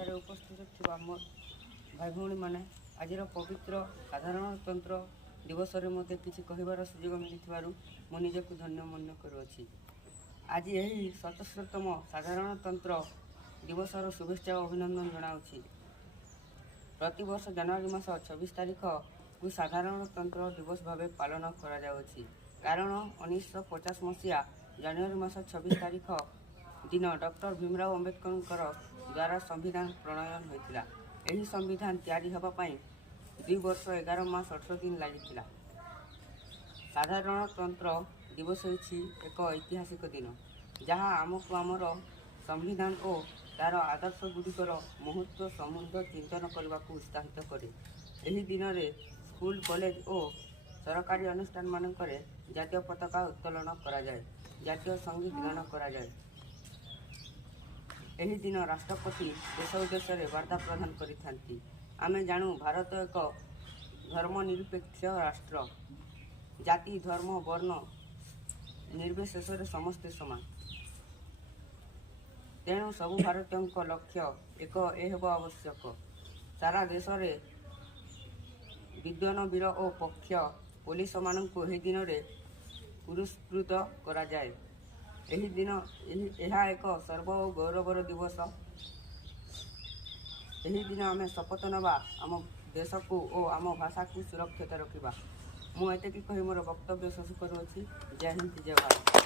ଏଠାରେ ଉପସ୍ଥିତ ଥିବା ମୋ ଭାଇ ଭଉଣୀମାନେ ଆଜିର ପବିତ୍ର ସାଧାରଣତନ୍ତ୍ର ଦିବସରେ ମୋତେ କିଛି କହିବାର ସୁଯୋଗ ମିଳିଥିବାରୁ ମୁଁ ନିଜକୁ ଧନ୍ୟ ମନେ କରୁଅଛି। ଆଜି ଏହି 77ତମ ସାଧାରଣତନ୍ତ୍ର ଦିବସର ଶୁଭେଚ୍ଛା ଓ ଅଭିନନ୍ଦନ ଜଣାଉଛି। ପ୍ରତିବର୍ଷ ଜାନୁଆରୀ ମାସ 26 ତାରିଖକୁ ସାଧାରଣତନ୍ତ୍ର ଦିବସ ଭାବେ ପାଳନ କରାଯାଉଅଛି। କାରଣ 1950 ମସିହା ଜାନୁଆରୀ ମାସ 26 ତାରିଖ ଦିନ ଡକ୍ଟର ଭୀମରାଓ ଆମ୍ବେଦକରଙ୍କର ଦ୍ୱାରା ସମ୍ବିଧାନ ପ୍ରଣୟନ ହୋଇଥିଲା। ଏହି ସମ୍ବିଧାନ ତିଆରି ହେବା ପାଇଁ 2 ବର୍ଷ 11 ମାସ 18 ଦିନ ଲାଗିଥିଲା। ସାଧାରଣତନ୍ତ୍ର ଦିବସ ହେଉଛି ଏକ ଐତିହାସିକ ଦିନ, ଯାହା ଆମକୁ ଆମର ସମ୍ବିଧାନ ଓ ତା'ର ଆଦର୍ଶଗୁଡ଼ିକର ମହତ୍ତ୍ୱ ସମୃଦ୍ଧ ଚିନ୍ତନ କରିବାକୁ ଉତ୍ସାହିତ କରେ। ଏହି ଦିନରେ ସ୍କୁଲ, କଲେଜ ଓ ସରକାରୀ ଅନୁଷ୍ଠାନମାନଙ୍କରେ ଜାତୀୟ ପତାକା ଉତ୍ତୋଳନ କରାଯାଏ, ଜାତୀୟ ସଙ୍ଗୀତ ଗାନ କରାଯାଏ। ଏହି ଦିନ ରାଷ୍ଟ୍ରପତି ଦେଶ ଉଦ୍ଦେଶ୍ୟରେ ବାର୍ତ୍ତା ପ୍ରଦାନ କରିଥାନ୍ତି। ଆମେ ଜାଣୁ, ଭାରତ ଏକ ଧର୍ମନିରପେକ୍ଷ ରାଷ୍ଟ୍ର। ଜାତି, ଧର୍ମ, ବର୍ଣ୍ଣ ନିର୍ବିଶେଷରେ ସମସ୍ତେ ସମାନ। ତେଣୁ ସବୁ ଭାରତୀୟଙ୍କ ଲକ୍ଷ୍ୟ ଏକ ହେବା ଆବଶ୍ୟକ। ସାରା ଦେଶରେ ବିଦ୍ୱାନ, ବୀର ଓ ପକ୍ଷ ପୋଲିସମାନଙ୍କୁ ଏହି ଦିନରେ ପୁରସ୍କୃତ କରାଯାଏ। ଏହା ଏକ ସର୍ବ ଓ ଗୌରବର ଦିବସ। ଏହି ଦିନ ଆମେ ଶପଥ ନେବା ଆମ ଦେଶକୁ ଓ ଆମ ଭାଷାକୁ ସୁରକ୍ଷିତ ରଖିବା। ମୁଁ ଏତିକି କହି ମୋର ବକ୍ତବ୍ୟ ଶେଷ କରୁଅଛି। ଜୟ ହିନ୍ଦ, ଜୟ ଭାରତ।